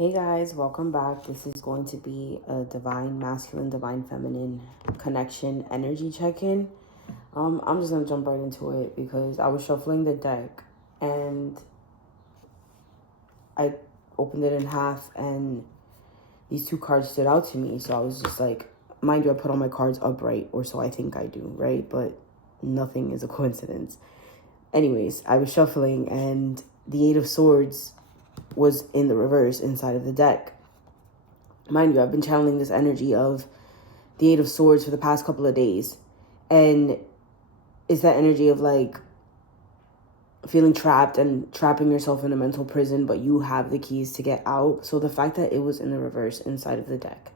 Hey guys, welcome back. This is going to be a divine masculine, divine feminine connection energy check-in. I'm just gonna jump right into it because I was shuffling the deck and I opened it in half and these two cards stood out to me. So I was just like, mind you, I put all my cards upright, or so I think I do, right? But nothing is a coincidence. Anyways, I was shuffling and the Eight of Swords was in the reverse inside of the deck. Mind you, I've been channeling this energy of the Eight of Swords for the past couple of days. And it's that energy of like feeling trapped and trapping yourself in a mental prison, but you have the keys to get out. So the fact that it was in the reverse inside of the deck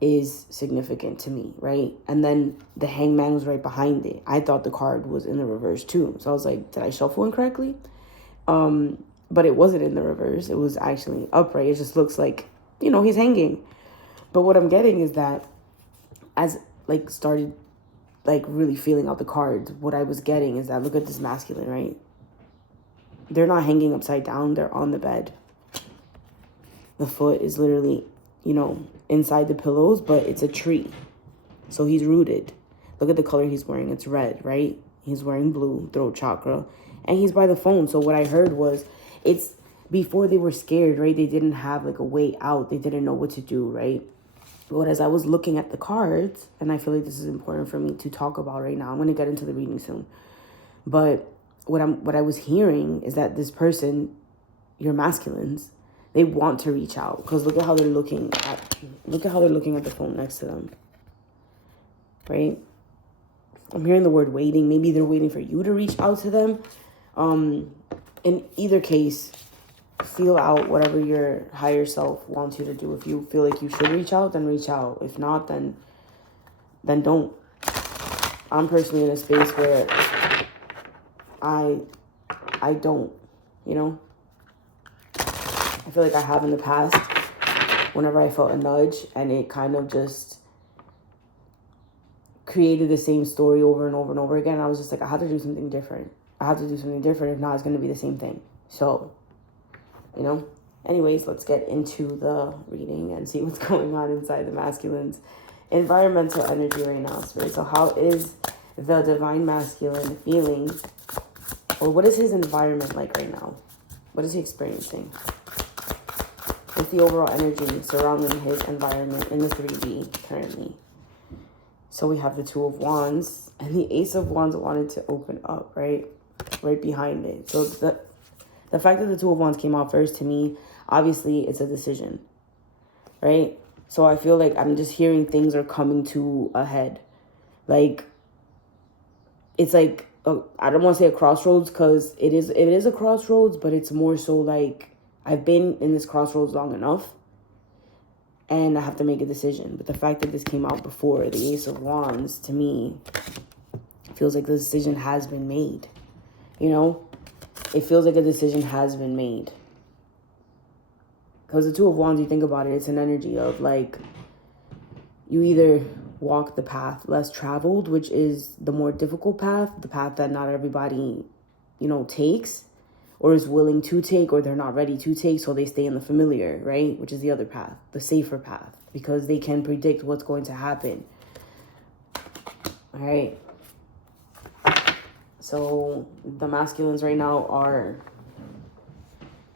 is significant to me, right? And then the Hangman was right behind it. I thought the card was in the reverse too. So I was like, did I shuffle incorrectly? But it wasn't in the reverse. It was actually upright. It just looks like, he's hanging. But what I'm getting is that as started really feeling out the cards, what I was getting is that, look at this masculine, right? They're not hanging upside down. They're on the bed. The foot is literally, inside the pillows, but it's a tree. So he's rooted. Look at the color he's wearing. It's red, right? He's wearing blue, throat chakra. And he's by the phone. So what I heard was, it's before they were scared, right? They didn't have a way out. They didn't know what to do, right? But as I was looking at the cards, and I feel like this is important for me to talk about right now. I'm going to get into the reading soon. But what I was hearing is that this person, your masculines, they want to reach out, because look at how they're looking at the phone next to them. Right? I'm hearing the word waiting. Maybe they're waiting for you to reach out to them. In either case, feel out whatever your higher self wants you to do. If you feel like you should reach out, then reach out. If not, then don't. I'm personally in a space where I don't, I feel like I have in the past whenever I felt a nudge and it kind of just created the same story over and over and over again. I was just like, I have to do something different. If not, it's going to be the same thing. So, anyways, let's get into the reading and see what's going on inside the masculine's environmental energy right now, Spirit. So how is the divine masculine feeling, or what is his environment like right now? What is he experiencing? What's the overall energy surrounding his environment in the 3D currently? So we have the Two of Wands, and the Ace of Wands wanted to open up, right behind it. So the fact that the Two of Wands came out first, to me, obviously it's a decision, right? So I feel like I'm just hearing things are coming to a head. It's like, I don't want to say a crossroads, because it is a crossroads, but it's more so like I've been in this crossroads long enough and I have to make a decision. But the fact that this came out before the Ace of Wands, to me, feels like the decision has been made. It feels like a decision has been made. Because the Two of Wands, you think about it, it's an energy of you either walk the path less traveled, which is the more difficult path, the path that not everybody, takes or is willing to take, or they're not ready to take, so they stay in the familiar, right? Which is the other path, the safer path, because they can predict what's going to happen. All right. So the masculines right now are,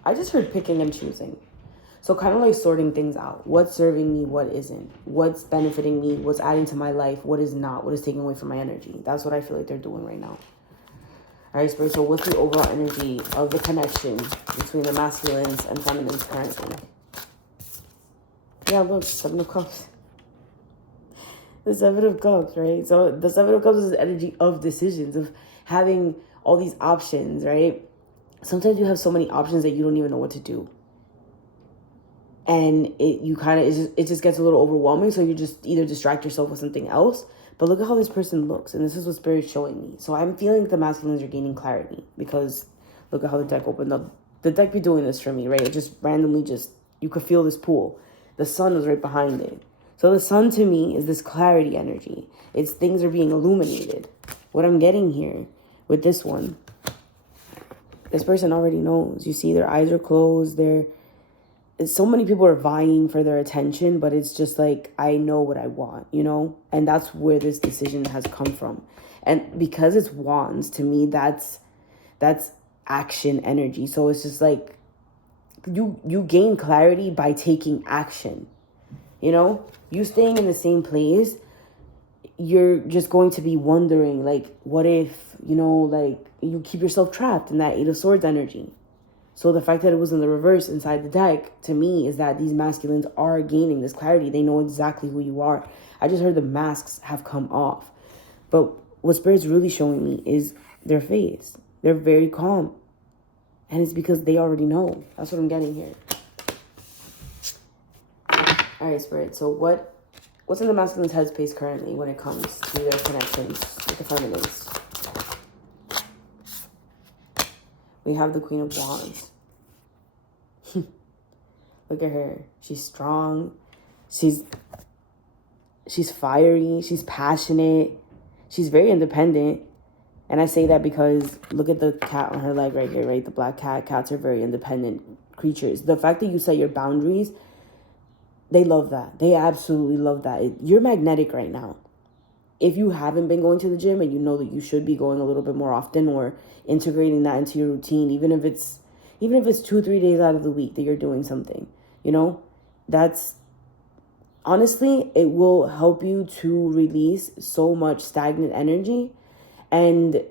I just heard picking and choosing. So kind of sorting things out. What's serving me, what isn't? What's benefiting me, what's adding to my life, what is not, what is taking away from my energy. That's what I feel like they're doing right now. All right, Spirit, so what's the overall energy of the connection between the masculines and feminines currently? Yeah, look, Seven of Cups. The Seven of Cups, right? So the Seven of Cups is the energy of decisions, of having all these options, right? Sometimes you have so many options that you don't even know what to do. And it just gets a little overwhelming. So you just either distract yourself with something else. But look at how this person looks. And this is what Spirit's showing me. So I'm feeling the masculines are gaining clarity, because look at how the deck opened up. The deck be doing this for me, right? It just randomly you could feel this pool. The sun was right behind it. So the sun to me is this clarity energy. It's things are being illuminated. What I'm getting here with this one, this person already knows. You see, their eyes are closed. so many people are vying for their attention, but it's just like, I know what I want, you know? And that's where this decision has come from. And because it's wands, to me, that's action energy. So it's just like, you gain clarity by taking action, you know? You staying in the same place, you're just going to be wondering, like, what if, you know, like, you keep yourself trapped in that Eight of Swords energy. So the fact that it was in the reverse inside the deck, to me, is that these masculines are gaining this clarity. They know exactly who you are. I just heard the masks have come off. But what Spirit's really showing me is their face. They're very calm. And it's because they already know. That's what I'm getting here. All right, Spirit. So what's in the masculine's headspace currently when it comes to their connections with the feminines? We have the Queen of Wands. Look at her. She's strong. She's fiery. She's passionate. She's very independent. And I say that because look at the cat on her leg right here, right? The black cat. Cats are very independent creatures. The fact that you set your boundaries, they love that. They absolutely love that. You're magnetic right now. If you haven't been going to the gym and you know that you should be going a little bit more often, or integrating that into your routine, even if it's 2-3 days out of the week that you're doing something, you know, that's honestly, it will help you to release so much stagnant energy. And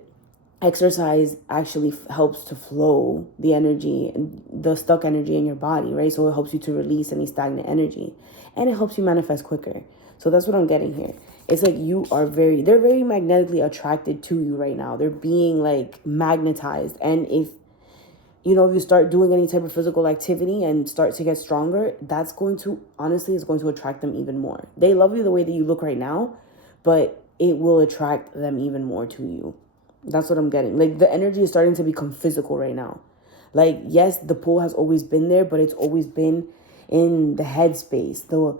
exercise actually helps to flow the energy, the stuck energy in your body, right? So it helps you to release any stagnant energy, and it helps you manifest quicker. So that's what I'm getting here. It's like they're very magnetically attracted to you right now. They're being like magnetized. And if, you know, if you start doing any type of physical activity and start to get stronger, that's going to, honestly, is going to attract them even more. They love you the way that you look right now, but it will attract them even more to you. That's what I'm getting. Like, the energy is starting to become physical right now. Like, yes, the pull has always been there, but it's always been in the headspace, the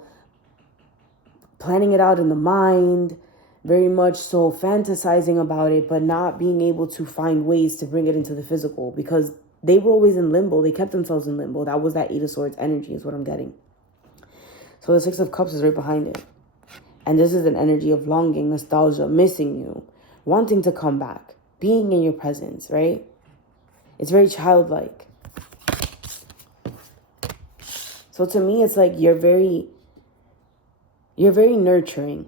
planning it out in the mind, very much so fantasizing about it, but not being able to find ways to bring it into the physical, because they were always in limbo. They kept themselves in limbo. That was that Eight of Swords energy is what I'm getting. So the Six of Cups is right behind it. And this is an energy of longing, nostalgia, missing you, wanting to come back, being in your presence, right? It's very childlike. So to me, it's like you're very nurturing,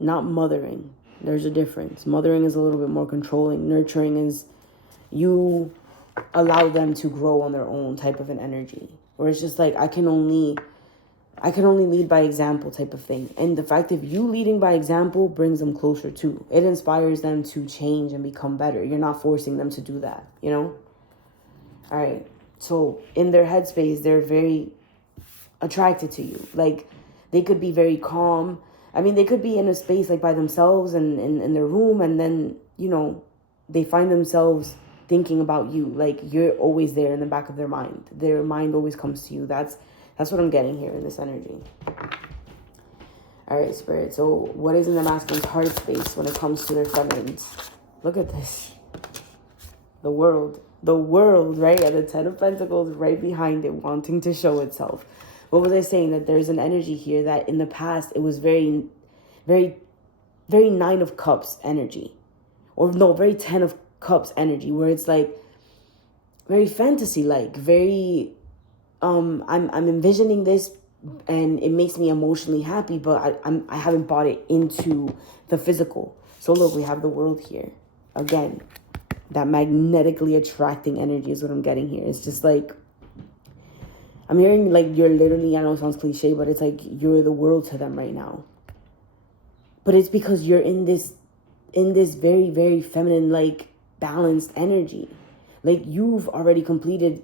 not mothering. There's a difference. Mothering is a little bit more controlling. Nurturing is you allow them to grow on their own type of an energy. Where it's just like, I can only lead by example type of thing. And the fact of you leading by example brings them closer too. It inspires them to change and become better. You're not forcing them to do that, you know? All right. So in their headspace, they're very attracted to you. Like, they could be very calm. I mean, they could be in a space like by themselves and in their room, and then, you know, they find themselves thinking about you. Like, you're always there in the back of their mind. Their mind always comes to you. That's what I'm getting here in this energy. All right, Spirit. So what is in the masculine's heart space when it comes to their feminines? Look at this. The world, right? And the Ten of Pentacles right behind it, wanting to show itself. What was I saying? That there's an energy here that in the past, it was very, very, very Nine of Cups energy. Or no, very Ten of Cups energy, where it's like very fantasy-like, very, I'm envisioning this and it makes me emotionally happy, but I haven't brought it into the physical. So look, we have the World here. Again, that magnetically attracting energy is what I'm getting here. It's just like, I'm hearing like you're literally, I know it sounds cliche, but it's like you're the world to them right now. But it's because you're in this very, very feminine, like balanced energy. Like, you've already completed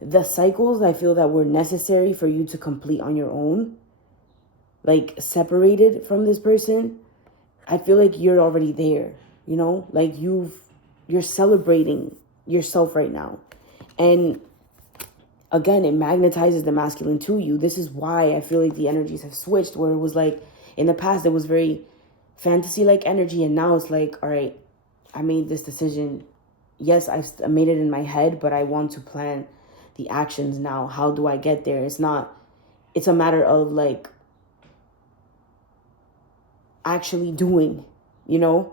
the cycles I feel that were necessary for you to complete on your own. Like, separated from this person, I feel like you're already there, you know? Like, you're celebrating yourself right now. And again, it magnetizes the masculine to you. This is why I feel like the energies have switched, where it was like, in the past, it was very fantasy-like energy, and now it's like, all right, I made this decision. Yes, I made it in my head, but I want to plan the actions now. How do I get there? It's a matter of like actually doing, you know?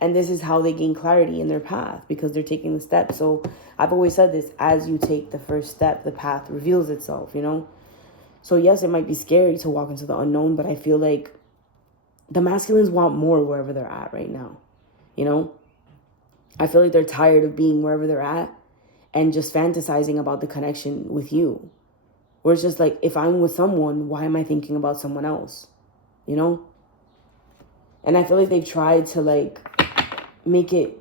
And this is how they gain clarity in their path, because they're taking the steps. So I've always said this, as you take the first step, the path reveals itself, you know? So yes, it might be scary to walk into the unknown, but I feel like the masculines want more wherever they're at right now, you know? I feel like they're tired of being wherever they're at and just fantasizing about the connection with you. Where it's just like, if I'm with someone, why am I thinking about someone else? You know? And I feel like they've tried to like make it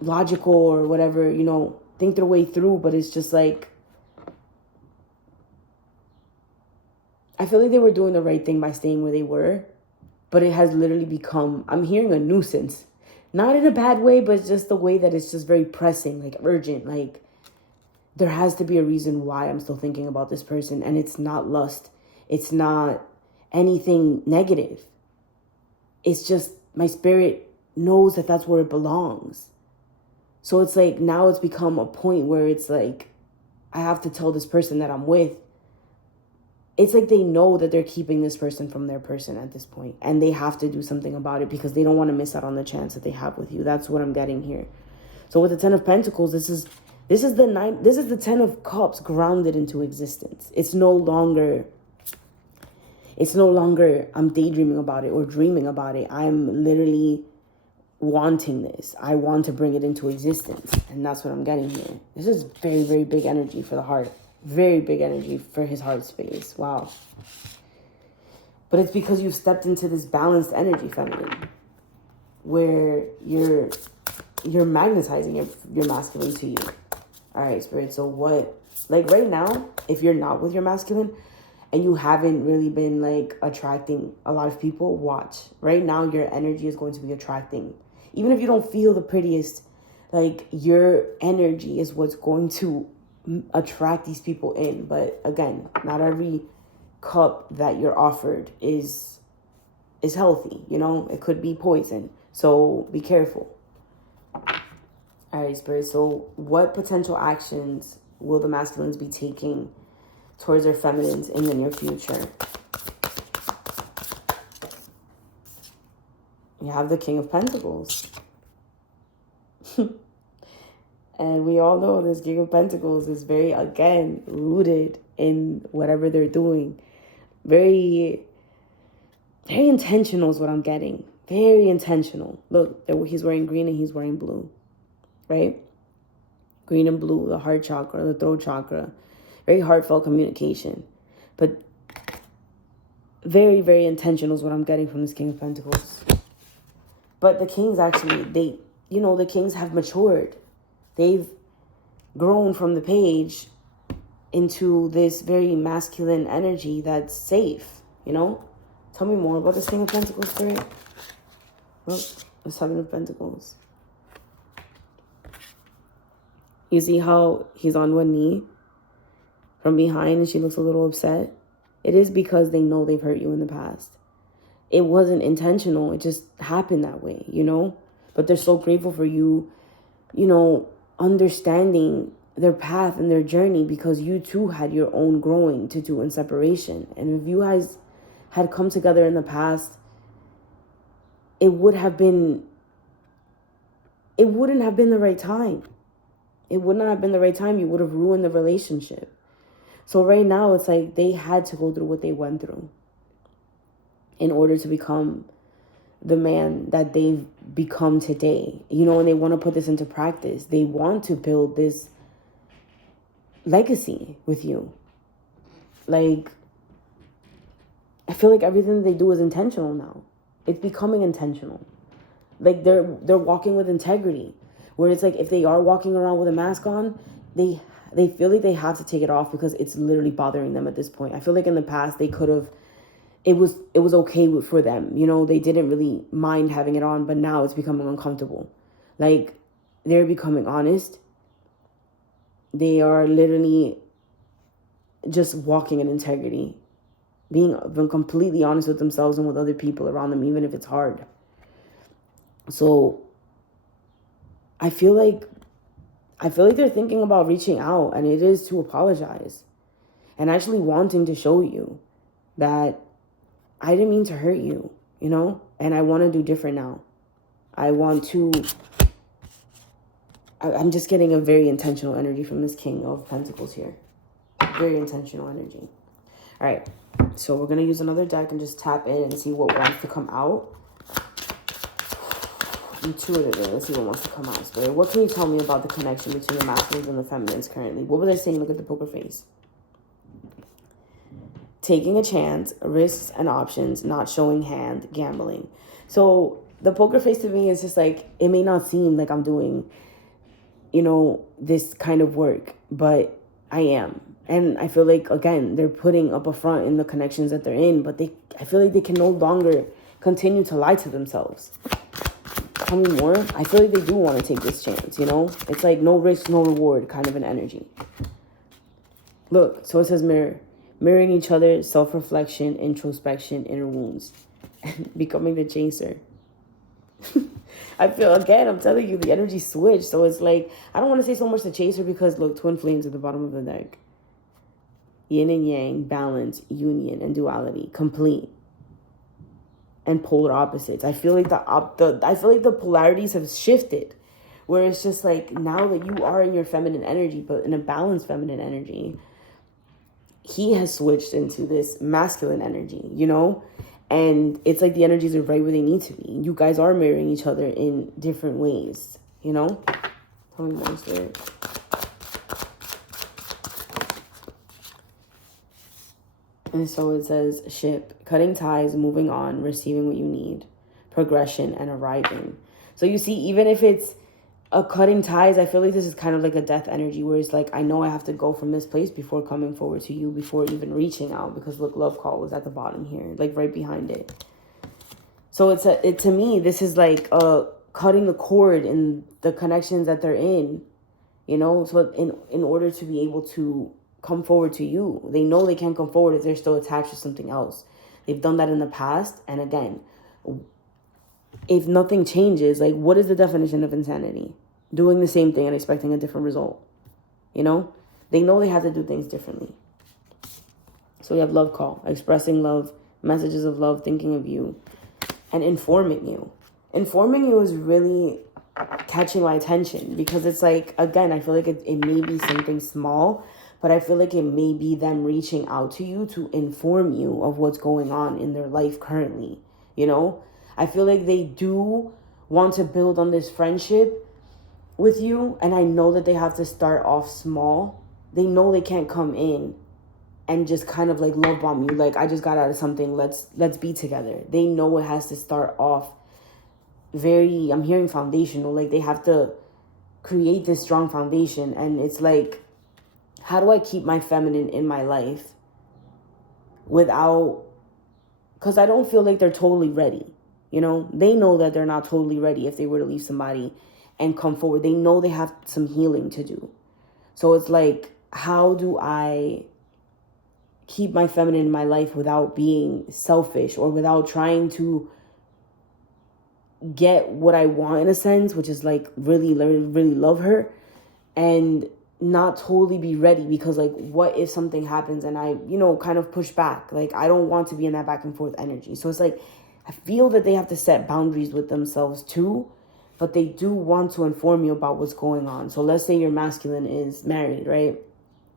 logical or whatever, you know, think their way through, but it's just like, I feel like they were doing the right thing by staying where they were, but it has literally become, I'm hearing a nuisance. Not in a bad way, but just the way that it's just very pressing, like urgent. Like, there has to be a reason why I'm still thinking about this person, and it's not lust. It's not anything negative. It's just my spirit knows that that's where it belongs. So it's like now it's become a point where it's like I have to tell this person that I'm with. It's like they know that they're keeping this person from their person at this point, and they have to do something about it because they don't want to miss out on the chance that they have with you. That's what I'm getting here. So with the 10 of Pentacles, this is the 10 of Cups grounded into existence. It's no longer I'm daydreaming about it or dreaming about it. I'm literally wanting this. I want to bring it into existence, and that's what I'm getting here. This is very, very big energy for the heart. Very big energy for his heart space. Wow. But it's because you've stepped into this balanced energy, feminine, where you're magnetizing your masculine to you. All right, Spirit. So what, like right now, if you're not with your masculine and you haven't really been like attracting a lot of people, watch. Right now, your energy is going to be attracting. Even if you don't feel the prettiest, like your energy is what's going to attract these people in. But again, not every cup that you're offered is healthy, you know? It could be poison. So be careful. All right, Spirit. So what potential actions will the masculines be taking towards their feminines in the near future? You have the King of Pentacles. And we all know this King of Pentacles is very, again, rooted in whatever they're doing. Very, very intentional is what I'm getting. Very intentional. Look, he's wearing green and he's wearing blue. Right? Green and blue, the heart chakra, the throat chakra. Very heartfelt communication. But very, very intentional is what I'm getting from this King of Pentacles. But the kings actually, the kings have matured. They've grown from the page into this very masculine energy that's safe, you know? Tell me more about this King of Pentacles, Spirit. Oh, the Seven of Pentacles. You see how he's on one knee from behind and she looks a little upset? It is because they know they've hurt you in the past. It wasn't intentional. It just happened that way, you know? But they're so grateful for you, you know, understanding their path and their journey, because you too had your own growing to do in separation. And if you guys had come together in the past, it wouldn't have been the right time. It would not have been the right time. You would have ruined the relationship. So right now, it's like they had to go through what they went through in order to become the man that they've become today. You know, and they want to put this into practice. They want to build this legacy with you. Like, I feel like everything they do is intentional now. It's becoming intentional. Like they're walking with integrity. Where it's like if they are walking around with a mask on, they feel like they have to take it off because it's literally bothering them at this point. I feel like in the past they could have, it was okay for them. You know, they didn't really mind having it on, but now it's becoming uncomfortable. Like they're becoming honest. They are literally just walking in integrity, being completely honest with themselves and with other people around them, even if it's hard. So I feel like I feel like they're thinking about reaching out, and it is to apologize and actually wanting to show you that I didn't mean to hurt you, you know, and I want to do different now. I'm just getting a very intentional energy from this King of Pentacles here. Very intentional energy. All right, so we're going to use another deck and just tap in and see what wants to come out. Intuitively, let's see what wants to come out. Spirit, what can you tell me about the connection between the masculines and the feminines currently? What was I saying? Look at the poker face. Taking a chance, risks and options, not showing hand, gambling. So the poker face to me is just like, it may not seem like I'm doing, you know, this kind of work, but I am. And I feel like, again, they're putting up a front in the connections that they're in, but I feel like they can no longer continue to lie to themselves. Tell me more. I feel like they do want to take this chance, you know? It's like no risk, no reward kind of an energy. Look, so it says mirror. Mirroring each other, self-reflection, introspection, inner wounds. Becoming the chaser. I feel, again, I'm telling you, the energy switched. So it's like, I don't want to say so much the chaser because, look, twin flames at the bottom of the deck. Yin and yang, balance, union, and duality. Complete. And polar opposites. I feel like the polarities have shifted, where it's just like, now that you are in your feminine energy, but in a balanced feminine energy, he has switched into this masculine energy, you know? And it's like the energies are right where they need to be. You guys are mirroring each other in different ways, you know? Tell me more, Spirit. And so it says ship, cutting ties, moving on, receiving what you need, progression, and arriving. So you see, even if it's a cutting ties, I feel like this is kind of like a death energy where it's like, I know I have to go from this place before coming forward to you, before even reaching out, because look, love call was at the bottom here, like right behind it. So to me, this is like cutting the cord in the connections that they're in, you know? So in order to be able to come forward to you, they know they can't come forward if they're still attached to something else. They've done that in the past. And again, if nothing changes, like, what is the definition of insanity? Doing the same thing and expecting a different result. You know, they know they have to do things differently. So we have love call, expressing love, messages of love, thinking of you, and informing you. Informing you is really catching my attention, because it's like, again, I feel like it may be something small, but I feel like it may be them reaching out to you to inform you of what's going on in their life currently. You know, I feel like they do want to build on this friendship with you. And I know that they have to start off small. They know they can't come in and just kind of like love bomb you. Like, I just got out of something. Let's be together. They know it has to start off very, I'm hearing foundational. Like, they have to create this strong foundation. And it's like, how do I keep my feminine in my life without, because I don't feel like they're totally ready. You know, they know that they're not totally ready if they were to leave somebody and come forward. They know they have some healing to do. So it's like, how do I keep my feminine in my life without being selfish or without trying to get what I want, in a sense, which is like really, really love her, and not totally be ready, because like, what if something happens and I, you know, kind of push back? Like, I don't want to be in that back and forth energy. So it's like, I feel that they have to set boundaries with themselves too, but they do want to inform you about what's going on. So let's say your masculine is married, right?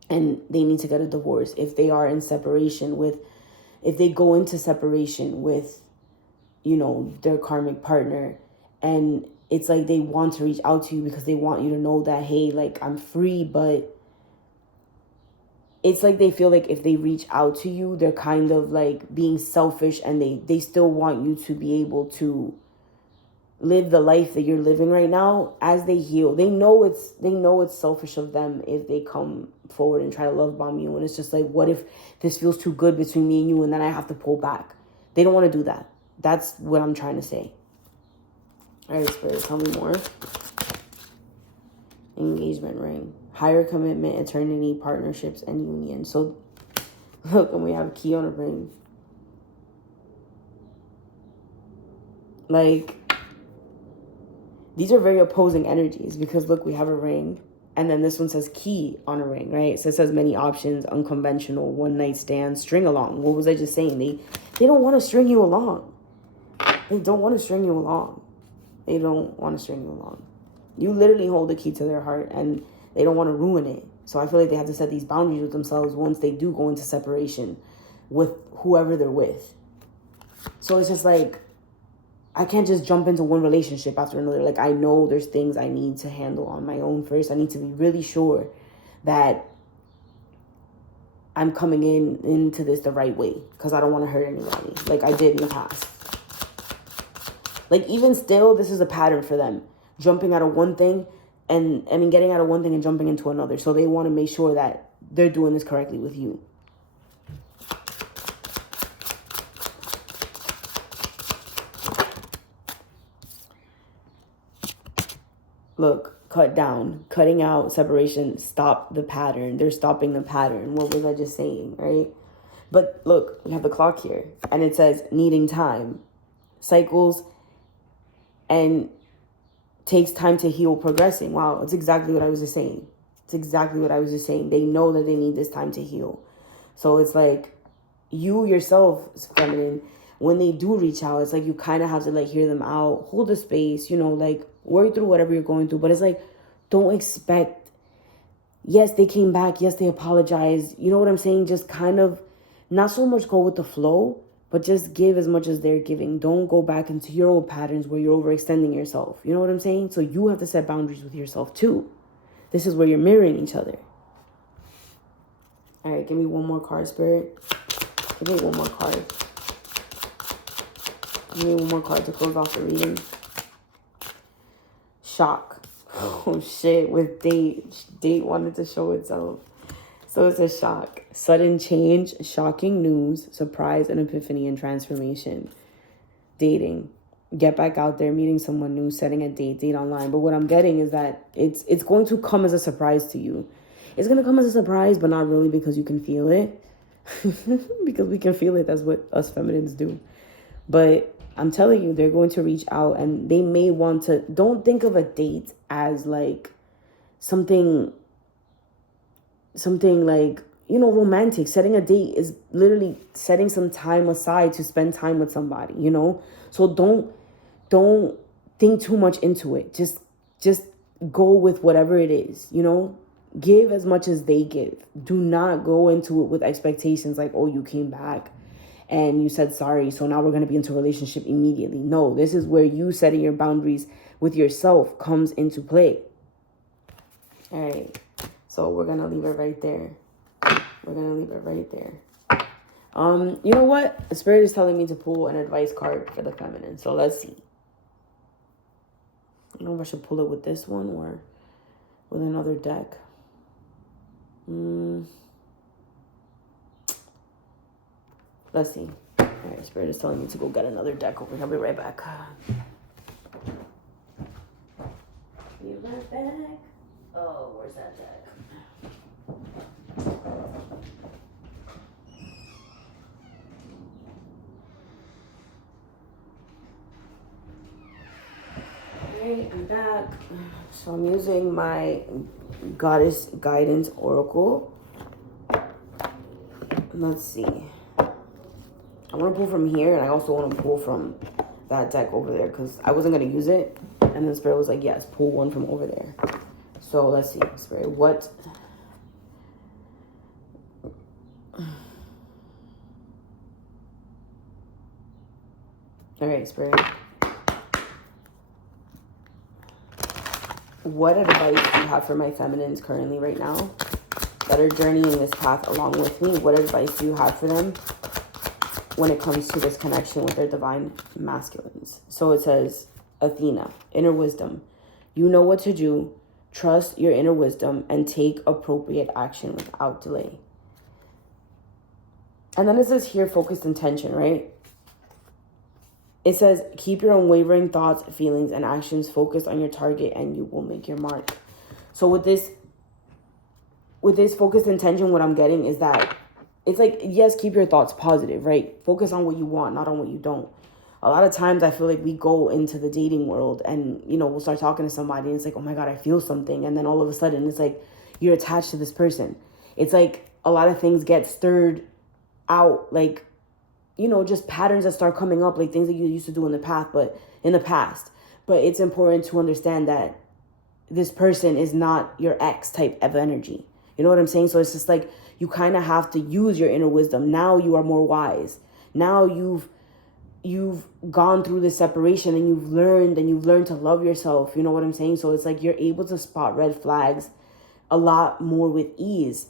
And they need to get a divorce. If they are in separation with, if they go into separation with, you know, their karmic partner, and it's like they want to reach out to you because they want you to know that, hey, like, I'm free. But it's like they feel like if they reach out to you, they're kind of like being selfish, and they still want you to be able to live the life that you're living right now as they heal. They know it's selfish of them if they come forward and try to love bomb you. And it's just like, what if this feels too good between me and you and then I have to pull back? They don't want to do that. That's what I'm trying to say. All right, Spirit, tell me more. Engagement ring. Higher commitment, eternity, partnerships, and union. So, look, and we have a key on a ring. Like, these are very opposing energies, because, look, we have a ring And then this one says key on a ring, right? So it says many options, unconventional, one night stand, string along. What was I just saying? They don't want to string you along. They don't want to string you along. They don't want to string you along. You literally hold the key to their heart and they don't want to ruin it. So I feel like they have to set these boundaries with themselves once they do go into separation with whoever they're with. So it's just like, I can't just jump into one relationship after another. Like, I know there's things I need to handle on my own first. I need to be really sure that I'm coming into this the right way, because I don't want to hurt anybody like I did in the past. Like, even still, this is a pattern for them. Jumping out of one thing getting out of one thing and jumping into another. So they want to make sure that they're doing this correctly with you. Look, cut down, cutting out, separation, stop the pattern. They're stopping the pattern. What was I just saying, right? But look, we have the clock here, and it says needing time, cycles, and takes time to heal, progressing. Wow, it's exactly what I was just saying. It's exactly what I was just saying. They know that they need this time to heal. So it's like, you yourself, feminine, when they do reach out, it's like you kind of have to like hear them out, hold the space, like worry through whatever you're going through. But it's like, don't expect, yes, they came back, yes, they apologized. You know what I'm saying? Just kind of not so much go with the flow, but just give as much as they're giving. Don't go back into your old patterns where you're overextending yourself. You know what I'm saying? So you have to set boundaries with yourself too. This is where you're mirroring each other. All right, give me one more card, Spirit. Give me one more card. Give me one more card to close off the reading. Shock. Oh shit, with date. Date wanted to show itself. So it's a shock. Sudden change, shocking news, surprise, and epiphany and transformation. Dating. Get back out there, meeting someone new, setting a date online. But what I'm getting is that it's going to come as a surprise to you. It's going to come as a surprise, but not really, because you can feel it. Because we can feel it. That's what us feminines do. But I'm telling you, they're going to reach out, and they may want to... Don't think of a date as like something like, romantic. Setting a date is literally setting some time aside to spend time with somebody, So don't think too much into it. Just go with whatever it is, Give as much as they give. Do not go into it with expectations like, oh, you came back and you said sorry, so now we're going to be into a relationship immediately. No, this is where you setting your boundaries with yourself comes into play. All right. So we're going to leave it right there. We're going to leave it right there. You know what? The Spirit is telling me to pull an advice card for the feminine. So let's see. I don't know if I should pull it with this one or with another deck. Let's see. All right, Spirit is telling me to go get another deck over here. I'll be right back. Be right back. Oh, where's that deck? Okay, I'm back. So I'm using my Goddess Guidance Oracle. Let's see. I want to pull from here, and I also want to pull from that deck over there, because I wasn't going to use it. And then Spirit was like, yes, pull one from over there. So let's see, Spirit, what... All right, Spirit. What advice do you have for my feminines currently right now that are journeying this path along with me? What advice do you have for them when it comes to this connection with their divine masculines? So it says, Athena, inner wisdom. You know what to do. Trust your inner wisdom and take appropriate action without delay. And then it says here, focused intention, right? It says, keep your unwavering thoughts, feelings, and actions focused on your target, and you will make your mark. So with this focused intention, what I'm getting is that it's like, yes, keep your thoughts positive, right? Focus on what you want, not on what you don't. A lot of times I feel like we go into the dating world and, you know, we'll start talking to somebody and it's like, oh my God, I feel something. And then all of a sudden it's like, you're attached to this person. It's like a lot of things get stirred out, like, you know, just patterns that start coming up, like things that you used to do in the past, but it's important to understand that this person is not your ex type of energy. You know what I'm saying? So it's just like, you kind of have to use your inner wisdom. Now you are more wise. Now you've gone through this separation and you've learned to love yourself. You know what I'm saying? So it's like, you're able to spot red flags a lot more with ease,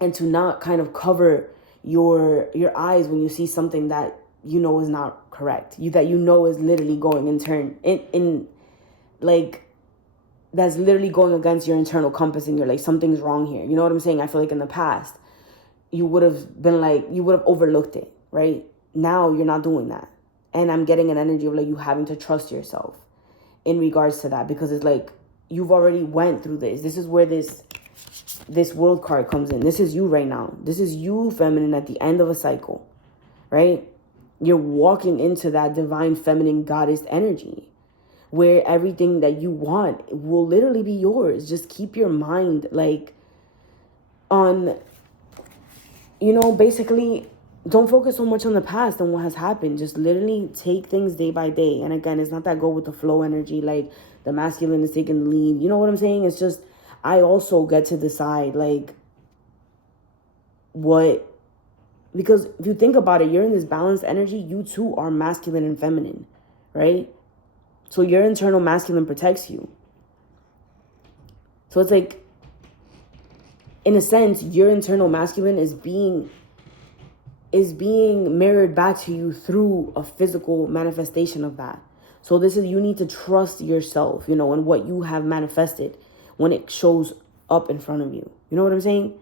and to not kind of cover your eyes when you see something that you know is not correct. That you know is literally going in like, that's literally going against your internal compass, and you're like, something's wrong here. You know what I'm saying? I feel like in the past, you would have been like, you would have overlooked it, right? Now you're not doing that. And I'm getting an energy of like, you having to trust yourself in regards to that, because it's like, you've already went through this. This is where this world card comes in. This is you right now. This is you, feminine, at the end of a cycle, right? You're walking into that divine feminine goddess energy, where everything that you want will literally be yours. Just keep your mind like on, you know, basically don't focus so much on the past and what has happened. Just literally take things day by day. And again, it's not that go with the flow energy, like the masculine is taking the lead. You know what I'm saying? It's just, I also get to decide like because if you think about it, you're in this balanced energy. You too are masculine and feminine, right? So your internal masculine protects you. So it's like, in a sense, your internal masculine is being mirrored back to you through a physical manifestation of that. So this is, you need to trust yourself, you know, and what you have manifested when it shows up in front of you. You know what I'm saying?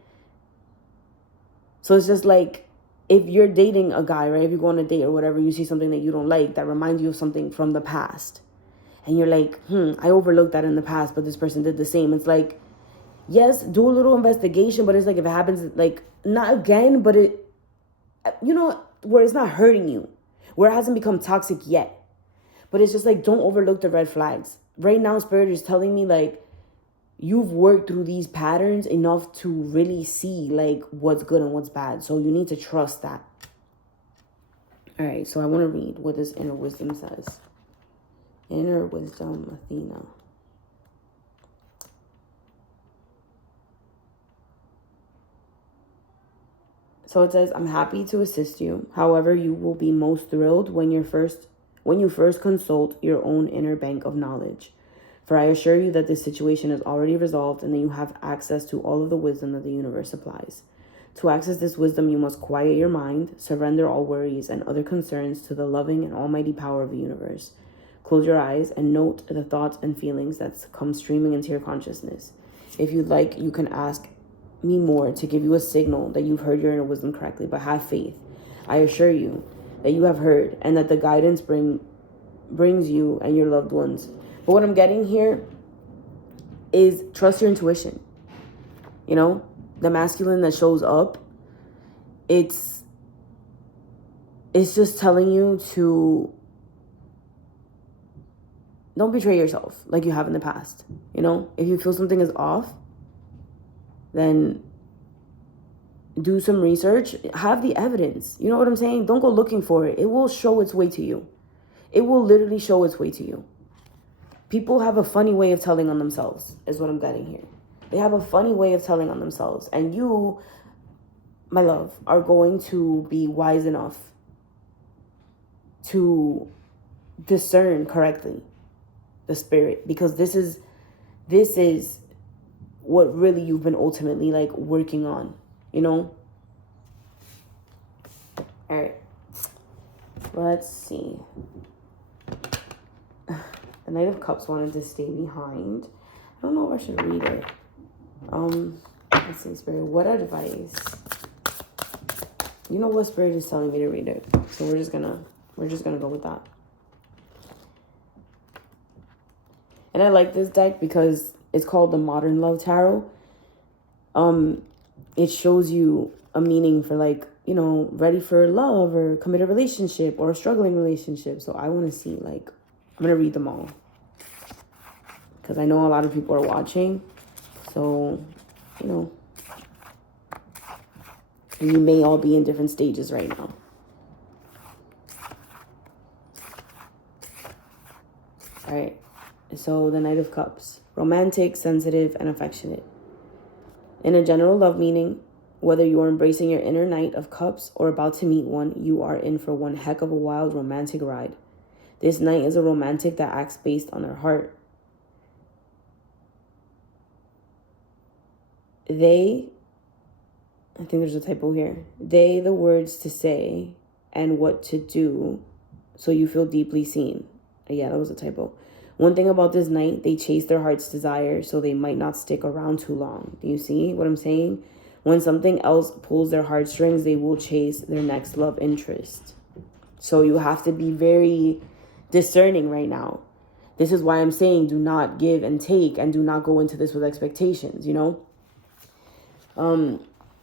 So it's just like, if you're dating a guy, right? If you go on a date or whatever, you see something that you don't like that reminds you of something from the past. And you're like, I overlooked that in the past, but this person did the same. It's like, yes, do a little investigation, but it's like, if it happens, like, not again, but it, you know, where it's not hurting you, where it hasn't become toxic yet. But it's just like, don't overlook the red flags. Right now, Spirit is telling me, like, you've worked through these patterns enough to really see, like, what's good and what's bad. So you need to trust that. All right, so I want to read what this inner wisdom says. Inner wisdom, Athena. So it says, I'm happy to assist you. However, you will be most thrilled when you first consult your own inner bank of knowledge. For I assure you that this situation is already resolved and that you have access to all of the wisdom that the universe supplies. To access this wisdom, you must quiet your mind, surrender all worries and other concerns to the loving and almighty power of the universe. Close your eyes and note the thoughts and feelings that come streaming into your consciousness. If you'd like, you can ask me more to give you a signal that you've heard your inner wisdom correctly, but have faith. I assure you that you have heard and that the guidance brings you and your loved ones. But what I'm getting here is trust your intuition. You know, the masculine that shows up, it's just telling you to don't betray yourself like you have in the past. You know, if you feel something is off, then do some research, have the evidence. You know what I'm saying? Don't go looking for it. It will show its way to you. It will literally show its way to you. People have a funny way of telling on themselves, is what I'm getting here. They have a funny way of telling on themselves. And you, my love, are going to be wise enough to discern correctly the spirit. Because this is what really you've been ultimately like working on, you know? All right. Let's see. The Knight of Cups wanted to stay behind. I don't know if I should read it. Let's see, Spirit, what advice? You know what, Spirit is telling me to read it. So we're just gonna go with that. And I like this deck because it's called the Modern Love Tarot. It shows you a meaning for, like, you know, ready for love or committed relationship or a struggling relationship. So I want to see, like, I'm going to read them all because I know a lot of people are watching. So, you know, and you may all be in different stages right now. All right. So the Knight of Cups, romantic, sensitive, and affectionate. In a general love meaning, whether you are embracing your inner Knight of Cups or about to meet one, you are in for one heck of a wild romantic ride. This Knight is a romantic that acts based on their heart. I think there's a typo here. The words to say and what to do so you feel deeply seen. Yeah, that was a typo. One thing about this Knight, they chase their heart's desire, so they might not stick around too long. Do you see what I'm saying? When something else pulls their heartstrings, they will chase their next love interest. So you have to be very discerning right now. This is why I'm saying do not give and take, and do not go into this with expectations, you know?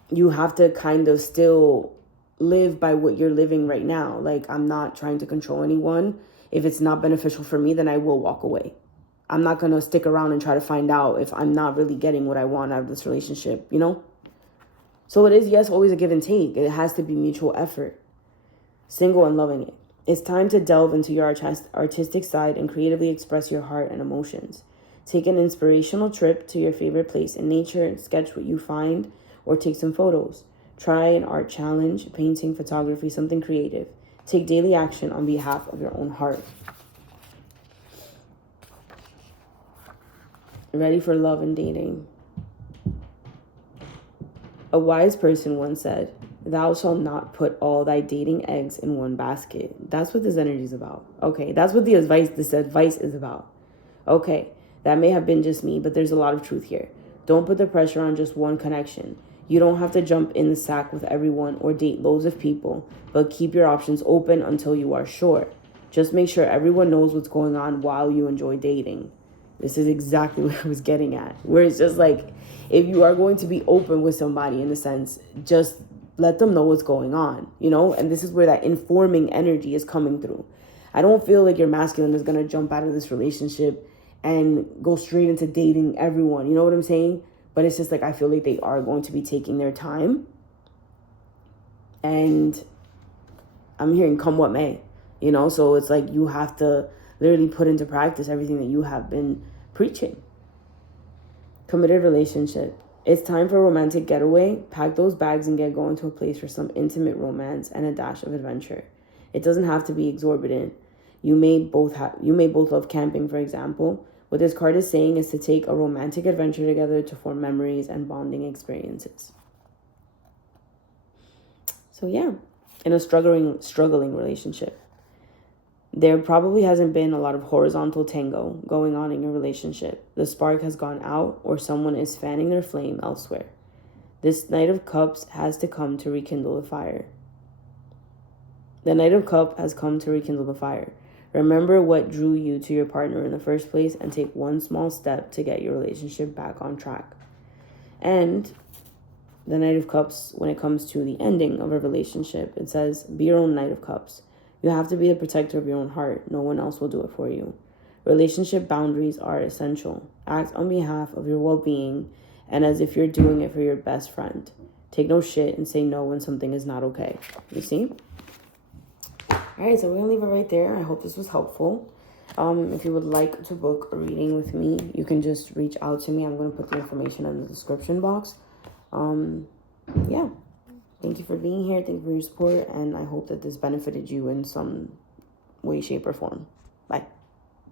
You have to kind of still live by what you're living right now. Like, I'm not trying to control anyone. If it's not beneficial for me, then I will walk away. I'm not going to stick around and try to find out if I'm not really getting what I want out of this relationship, you know? So it is, yes, always a give and take. It has to be mutual effort. Single and loving it. It's time to delve into your artistic side and creatively express your heart and emotions. Take an inspirational trip to your favorite place in nature, sketch what you find, or take some photos. Try an art challenge, painting, photography, something creative. Take daily action on behalf of your own heart. Ready for love and dating. A wise person once said, "Thou shalt not put all thy dating eggs in one basket." That's what this energy is about. Okay, that's what this advice is about. Okay, that may have been just me, but there's a lot of truth here. Don't put the pressure on just one connection. You don't have to jump in the sack with everyone or date loads of people, but keep your options open until you are sure. Just make sure everyone knows what's going on while you enjoy dating. This is exactly what I was getting at. Where it's just like, if you are going to be open with somebody, in a sense, just let them know what's going on, you know? And this is where that informing energy is coming through. I don't feel like your masculine is going to jump out of this relationship and go straight into dating everyone. You know what I'm saying? But it's just like, I feel like they are going to be taking their time. And I'm hearing come what may, you know? So it's like you have to literally put into practice everything that you have been preaching. Committed relationship. It's time for a romantic getaway. Pack those bags and get going to a place for some intimate romance and a dash of adventure. It doesn't have to be exorbitant. You may both love camping, for example. What this card is saying is to take a romantic adventure together to form memories and bonding experiences. So yeah, in a struggling relationship, there probably hasn't been a lot of horizontal tango going on in your relationship. The spark has gone out, or someone is fanning their flame elsewhere. This Knight of Cups has to come to rekindle the fire. The Knight of Cups has come to rekindle the fire. Remember what drew you to your partner in the first place and take one small step to get your relationship back on track. And the Knight of Cups, when it comes to the ending of a relationship, it says, be your own Knight of Cups. You have to be the protector of your own heart. No one else will do it for you. Relationship boundaries are essential. Act on behalf of your well-being and as if you're doing it for your best friend. Take no shit and say no when something is not okay. You see? All right, so we're going to leave it right there. I hope this was helpful. If you would like to book a reading with me, you can just reach out to me. I'm going to put the information in the description box. Yeah. Thank you for being here. Thank you for your support. And I hope that this benefited you in some way, shape, or form. Bye.